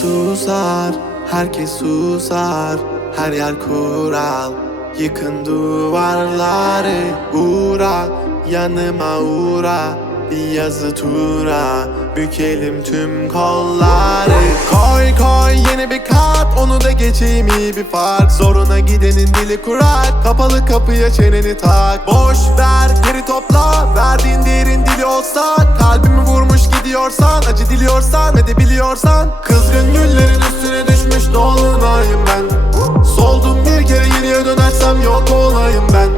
Susar, herkes susar, her yer kural. Yıkın duvarları, uğra, yanıma uğra. Bir yazı tura, bükelim tüm kolları. Koy koy yeni bir kat, onu da geçeyim iyi bir fark. Zoruna gidenin dili kurak, kapalı kapıya çeneni tak. Boş ver geri topla, verdiğin değerin dili olsa. Kalbimi vurmuş gidiyorsan, acı diliyorsan ve de biliyorsan. Kızgın güllerin üstüne düşmüş dolunayım ben. Soldum bir kere geriye dönersem yok olayım ben.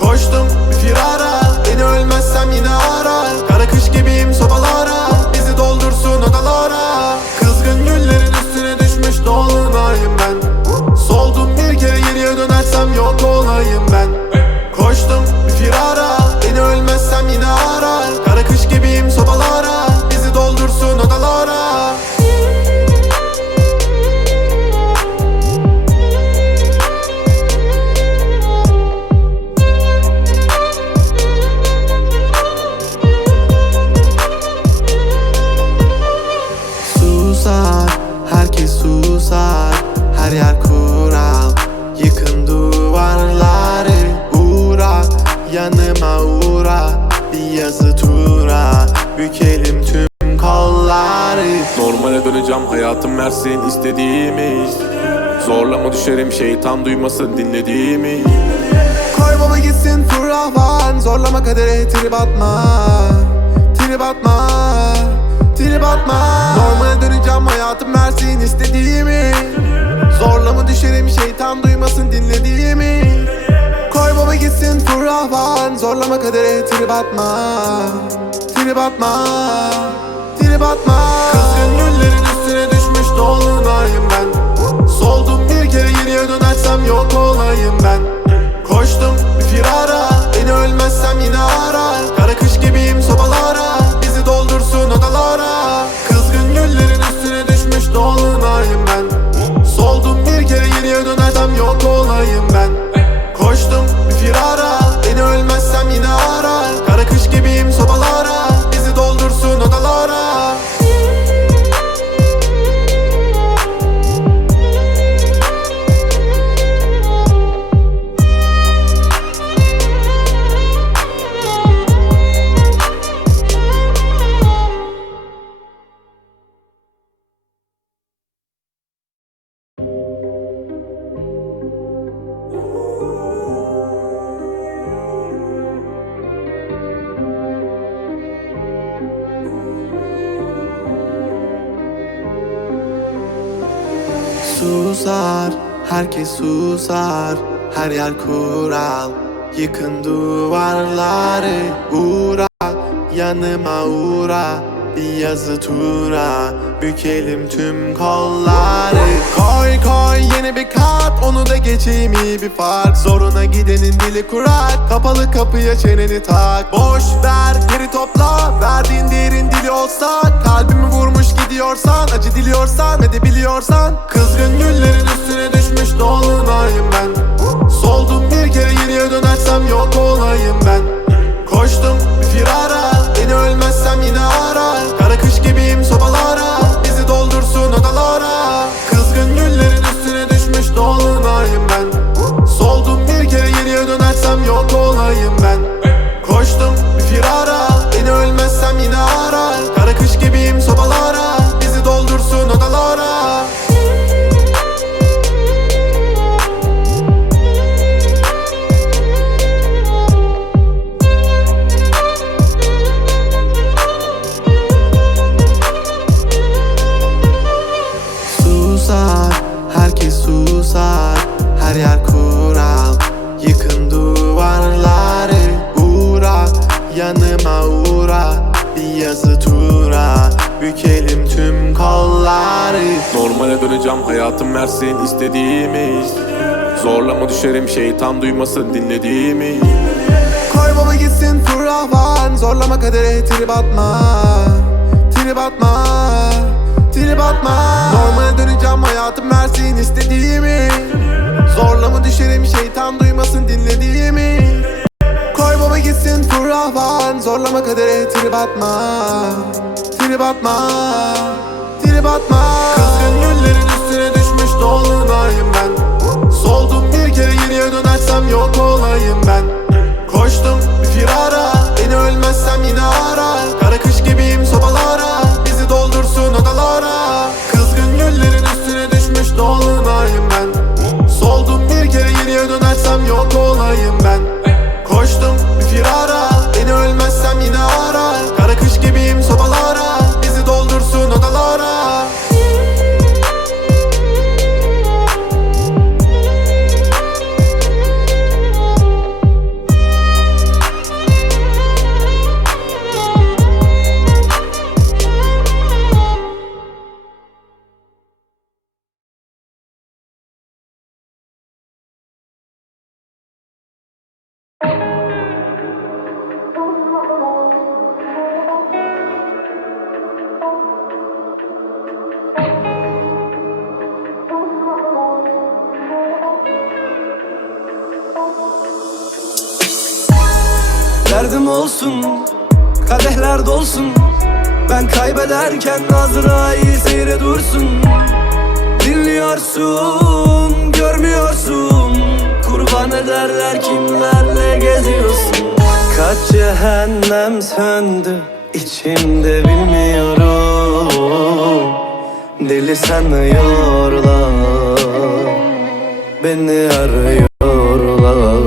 Koştum bir firara, beni ölmezsem yine ara. Kara kış gibiyim sobalara, bizi doldursun odalara. Kızgın güllerin üstüne düşmüş dolunayım ben. Soldum bir kere geriye dönersem yok olayım ben. Koştum bir firara, beni ölmezsem yine ara. Kara kış gibiyim sobalara, bizi doldursun odalara. Herkes susar, her yer kural. Yıkın duvarları, uğra, yanıma uğra. Bir yazı tura, bükelim tüm kolları. Normale döneceğim, hayatım versin istediğimi. Zorlama düşerim, şeytan duymasın dinlediğimi. Koy baba gitsin fırlavan, zorlama kadere trip atma. Trip atma, trip atma. Normale döneceğim, hayatım versin istediğimi. Zorlama düşerim, şeytan duymasın dinlediğimi. Koy baba gitsin fırlavan, zorlama kadere trip atma. Trip atma, trip atma. Kızgın güllerin üstüne düşmüş dolunayım ben. Soldum bir kere geriye dönersem yok olayım ben. Koştum bir firara, beni ölmezsem yine ara. Kara kış gibiyim sobalara, bizi doldursun odalara. Kızgın güllerin üstüne düşmüş dolunayım ben. Soldum bir kere geriye dönersem yok olayım ben. Koştum bir firara, beni ölmezsem yine ara. Kara kış gibiyim sobalara, bizi doldursun odalara. Susar, herkes susar, her yer kural. Yıkın duvarları, uğra, yanıma uğra. Bir yazı tura, bükelim tüm kolları. Koy koy yeni bir kat, onu da geçeyim iyi bir fark. Zoruna gidenin dili kurak, kapalı kapıya çeneni tak. Boş ver geri topla, verdiğin değerin dili olsa. Kalbimi vurmuş gidiyorsan, acı diliyorsan ve de biliyorsan. Kızgın güllerin üstüne düşmüş dolunayım ben. Soldum bir kere geriye dönersem yok olayım ben. Koştum bir firara, beni ölmezsem yine ara. Kara kış gibiyim sobalara, bizi doldursun odalara. Kızgın güllerin üstüne düşmüş dolunayım ben. Soldum bir kere geriye dönersem yok olayım ben. Koştum bir firara, beni ölmezsem yine ara. Kara kış gibiyim sobalara, bizi doldursun odalara. Herkes susar, her yer kural. Yıkın duvarları, uğra, yanıma uğra. Bir yazı tura, bükelim tüm kolları. Normale döneceğim, hayatım versin istediğimi. Zorlama düşerim, şeytan duymasın dinlediğimi. Koy baba gitsin fırlavan, zorlama kadere trip atma. Trip atma, trip atma. Normale döneceğim, hayatım versin istediğimi. Zorlama düşerim, şeytan duymasın dinlediğimi. Koy baba gitsin fırlavan, zorlama kadere trip atma. Trip atma, trip atma. Kızgın Derdim olsun, kadehler dolsun. Ben kaybederken Azrail seyre dursun. Dinliyorsun, görmüyorsun. Kurban ederler kimlerle geziyorsun. Kaç cehennem söndü içimde bilmiyorum. Deli sanıyorlar, beni arıyorlar.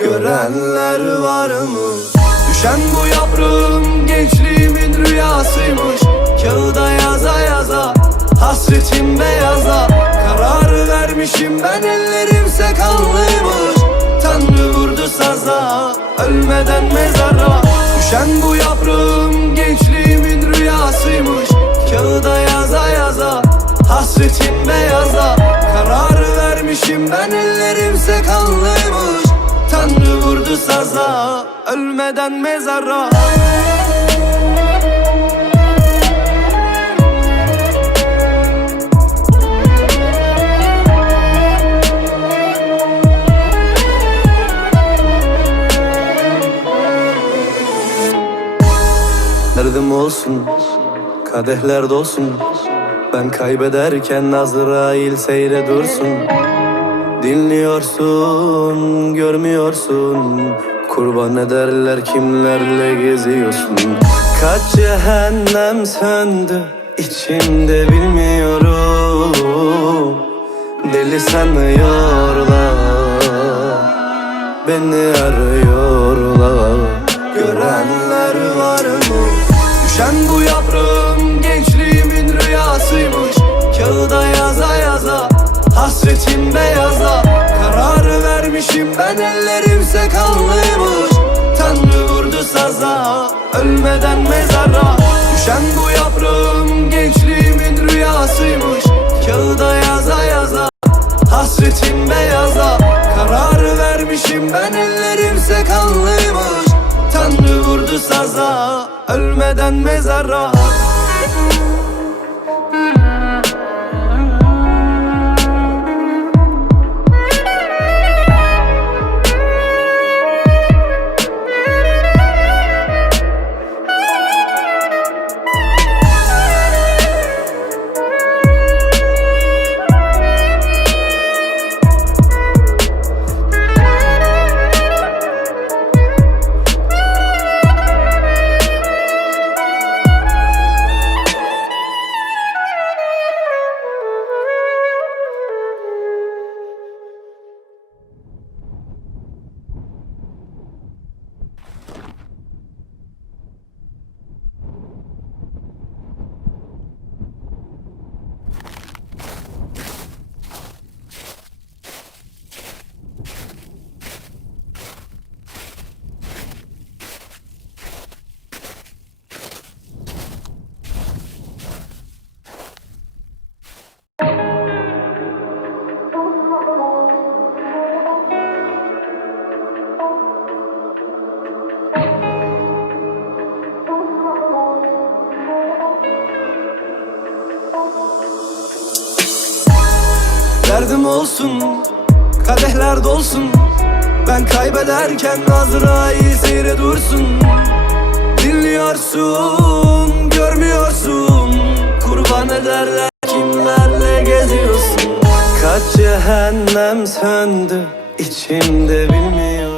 Görenler var mı? Düşen bu yaprağım gençliğimin rüyasıymış. Kağıda yaza yaza, hasretim beyaza. Karar vermişim ben, ellerimse kanlıymış. Tanrı vurdu saza, ölmeden mezara. Düşen bu yaprağım gençliğimin rüyasıymış. Kağıda yaza yaza, hasretim beyaza. Karar vermişim ben, ellerimse kanlıymış. Tanrı vurdu saza, ölmeden mezara. Derdim olsun, kadehler dolsun. Ben kaybederken Azrail seyre dursun. Dinliyorsun, görmüyorsun. Kurban ederler kimlerle geziyorsun. Kaç cehennem söndü içimde bilmiyorum. Deli sanıyorlar, beni arıyorlar. Görenler var mı? Düşen bu yaprağım gençliğimin rüyasıymış. Kağıda yaza yaza, hasretim beyaza. Karar vermişim ben, ellerimse kanlıymış. Tanrı vurdu saza, ölmeden mezara. Düşen bu yaprağım gençliğimin rüyasıymış. Kağıda yaza yaza, hasretim beyaza. Karar vermişim ben, ellerimse kanlıymış. Tanrı vurdu saza, ölmeden mezara. Derdim olsun, kadehler dolsun. Ben kaybederken Azrail seyre dursun. Dinliyorsun, görmüyorsun. Kurban ederler kimlerle geziyorsun. Kaç cehennem söndü içimde bilmiyorum.